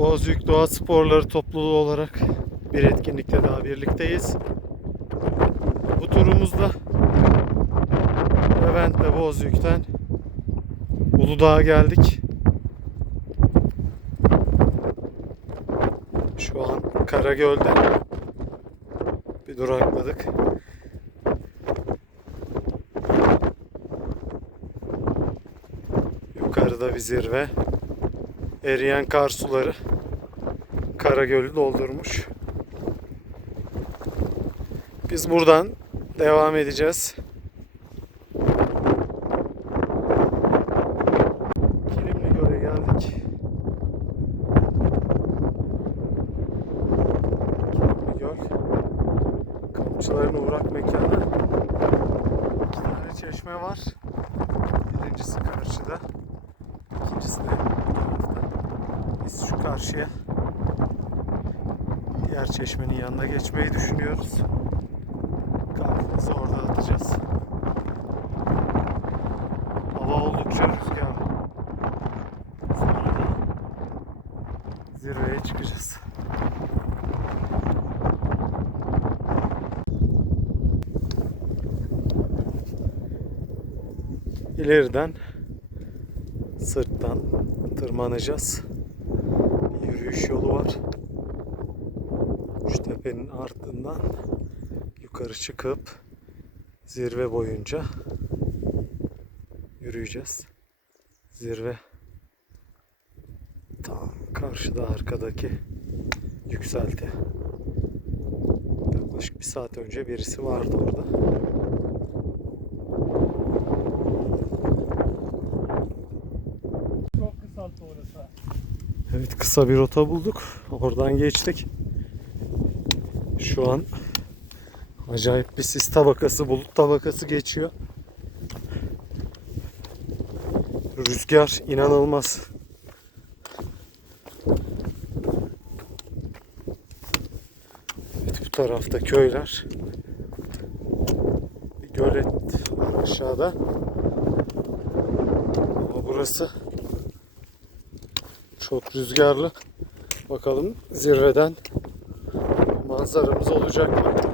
Bozüyük Doğa Sporları topluluğu olarak bir etkinlikte daha birlikteyiz. Bu turumuzda Levent'le Bozüyük'ten Uludağ'a geldik. Şu an Karagöl'de bir durakladık. Yukarıda bir zirve. Eriyen kar suları Karagöl'ü doldurmuş. Biz buradan devam edeceğiz. Kilimli Göl'e geldik. Kilimli Göl. Kampçıların uğrak mekanı. İki tane çeşme var. Birincisi karşıda. İkincisi de tarafta. Biz şu karşıya diğer çeşmenin yanına geçmeyi düşünüyoruz. Kampımızı orada atacağız. Hava oldukça rüzgarlı. Sonra zirveye çıkacağız. İleriden sırttan tırmanacağız. Yürüyüş yolu var. Şu tepenin ardından yukarı çıkıp zirve boyunca yürüyeceğiz. Zirve tam karşıda arkadaki yükselti. Yaklaşık bir saat önce birisi vardı orada. Çok kısalttı orası. Evet kısa bir rota bulduk. Oradan geçtik. Şu an acayip bir sis tabakası, bulut tabakası geçiyor. Rüzgar inanılmaz. Evet bu tarafta köyler. Bir gölet aşağıda. Ama burası çok rüzgarlı. Bakalım zirveden manzaramız olacak mı?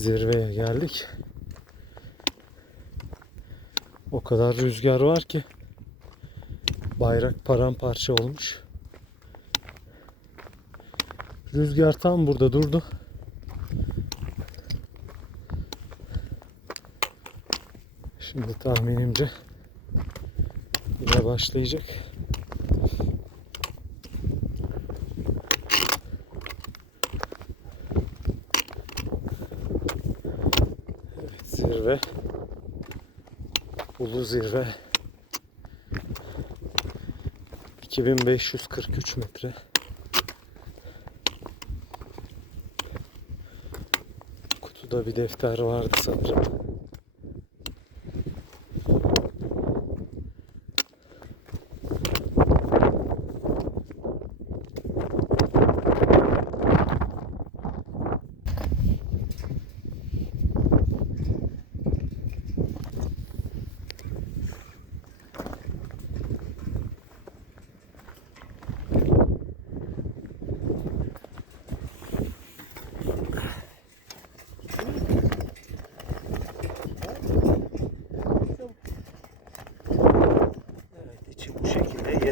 Zirveye geldik. O kadar rüzgar var ki Bayrak paramparça olmuş. Rüzgar tam burada durdu. Şimdi tahminimce yine başlayacak. Evet zirve. Ulu zirve. 2543 metre. Kutuda bir defter vardı sanırım.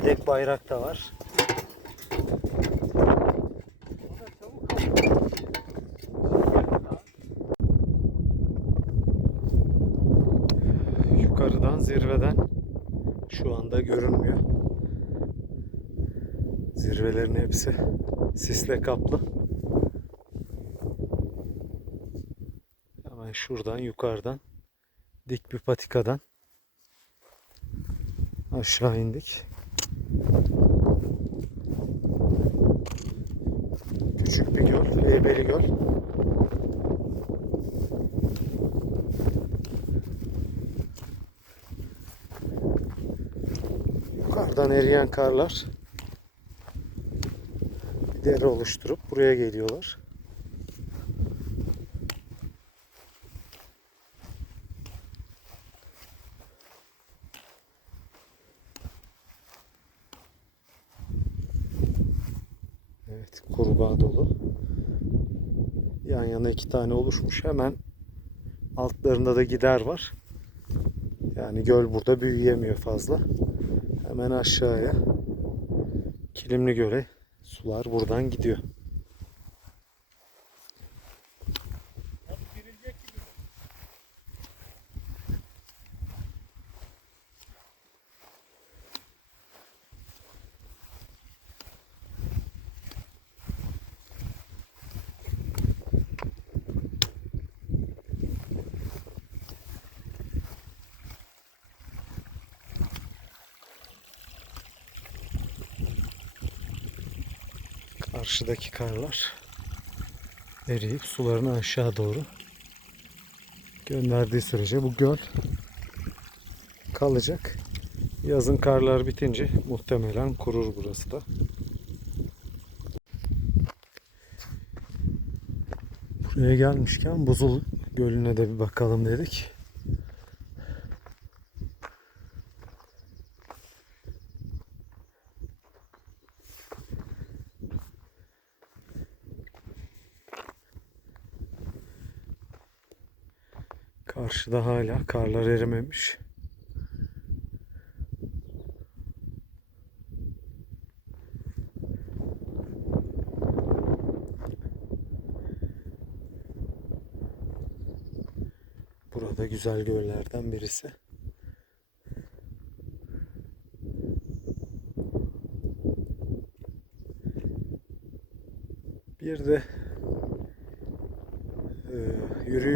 Yedek bayrak da var. Yukarıdan zirveden şu anda görünmüyor. Zirvelerin hepsi sisle kaplı. Hemen şuradan yukarıdan dik bir patikadan aşağı indik. Küçük bir göl, Eybeli Göl. Yukarıdan eriyen karlar bir dere oluşturup buraya geliyorlar. Evet, kurbağa dolu. Yan yana iki tane oluşmuş. Hemen altlarında da gider var. Yani göl burada büyüyemiyor fazla. Hemen aşağıya Kilimli Göl'e sular buradan gidiyor. Karşıdaki karlar eriyip sularını aşağı doğru gönderdiği sürece bu göl kalacak. Yazın karlar bitince muhtemelen kurur burası da. Buraya gelmişken Buzul Gölü'ne de bir bakalım dedik. Karşıda hala karlar erimemiş. Burada güzel göllerden birisi. Bir de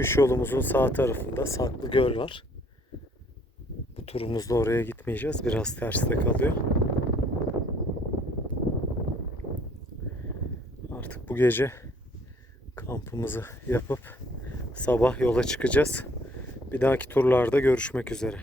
yürüyüş yolumuzun sağ tarafında Saklı Göl var. Bu turumuzda oraya gitmeyeceğiz. Biraz terste kalıyor. Artık bu gece kampımızı yapıp sabah yola çıkacağız. Bir dahaki turlarda görüşmek üzere.